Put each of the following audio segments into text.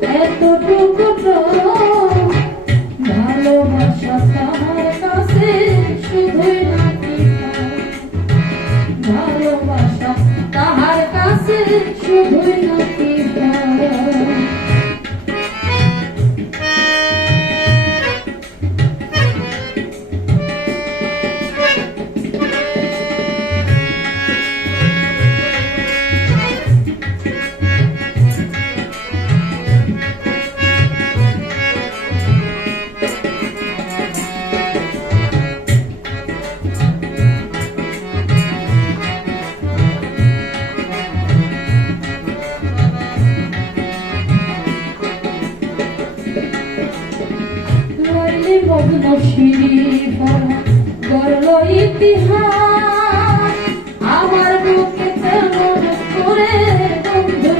এতটুকু তো ভালোবাসা তাহার কাছে শুধুই নাকি ভালোবাসা তাহার কাছে শুধুই নাকি গড়ল ইতিহাস আমার বুকে তেমন করে বন্ধুর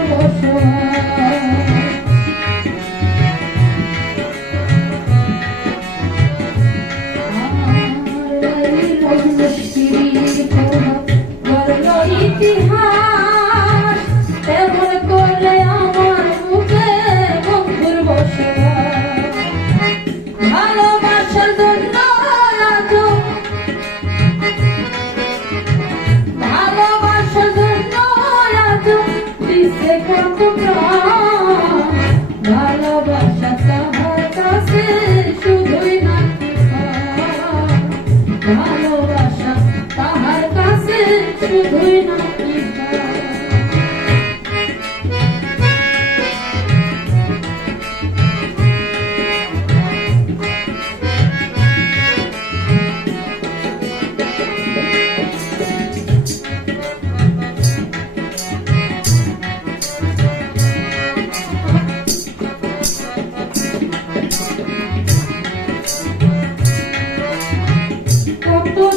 গড়ল ইতিহাস তেমন করলে আমার বুকে বন্ধুর বসবাস ভালোবাসার জন্য ভালোবাসার জন্য দিছে কত প্রাণ ভালোবাসা তাহার কাছে শুধুই নাকি ভালোবাসা তাহার কাছে শুধুই নাকি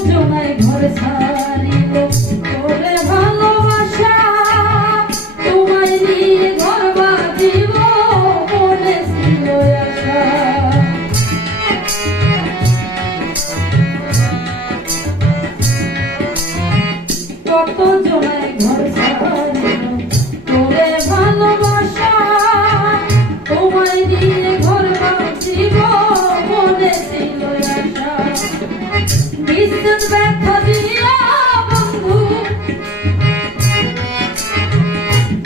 জনায় ঘর ছাড়িল তোরে ভালোবাসা তোমায় নিয়ে ঘর বাঁধিব মনে ছিল আশা কত জনায় ঘর ছাড়িল তোরে ভালোবাসা তোমায় নিয়ে ঘর বাঁধিব মনে ছিল আশা বিদ্যুৎ ব্যথা দিয়া বন্ধু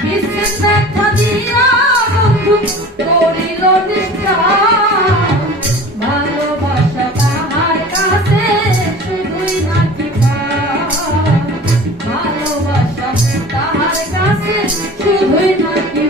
বিদ্যুৎ ব্যথা দিয়া বন্ধু করিল নিষ্ঠান ভালোবাসা তাহার কাছে শুধুই নাকি ভালোবাসা তাহার কাছে শুধুই নাকি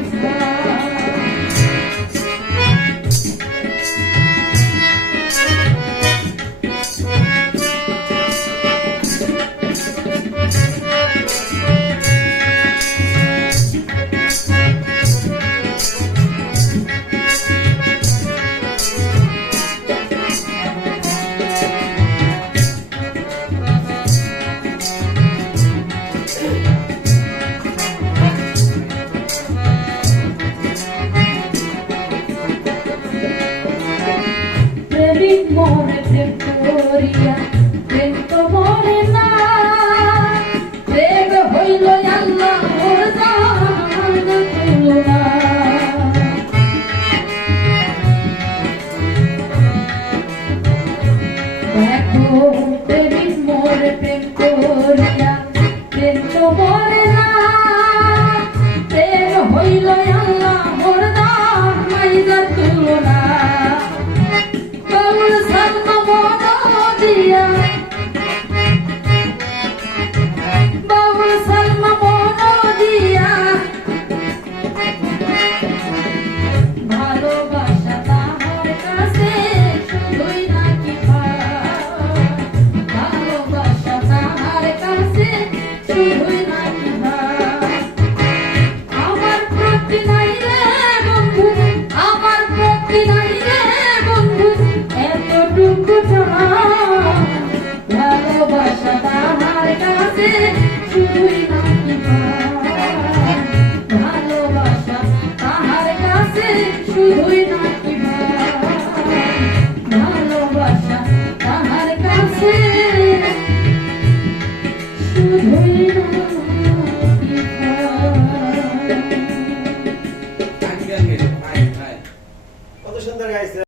মনে প্রেম করিয়া প্রেম তো মরে না প্রেম হইল আল্লাহ ওর জান তুলনা দেখো প্রেমিক মরে প্রেম করিয়া প্রেম তো মরে না প্রেম হইল আল্লাহ ওর জান তুলনা ভালোবাসা তাহার কাছে শুধুই নাকি ভালোবাসা তাহার কাছে শুধুই নাকি আমার প্রতি নাই রে বন্ধু আমার প্রতি নাই রে বন্ধু এতটুকু ভালোবাসা তাহার কাছে শুধুই নাকি ভালোবাসা তাহার কাছে শুধুই নাকি ভালোবাসা তাহার কাছে শুধুই নাকি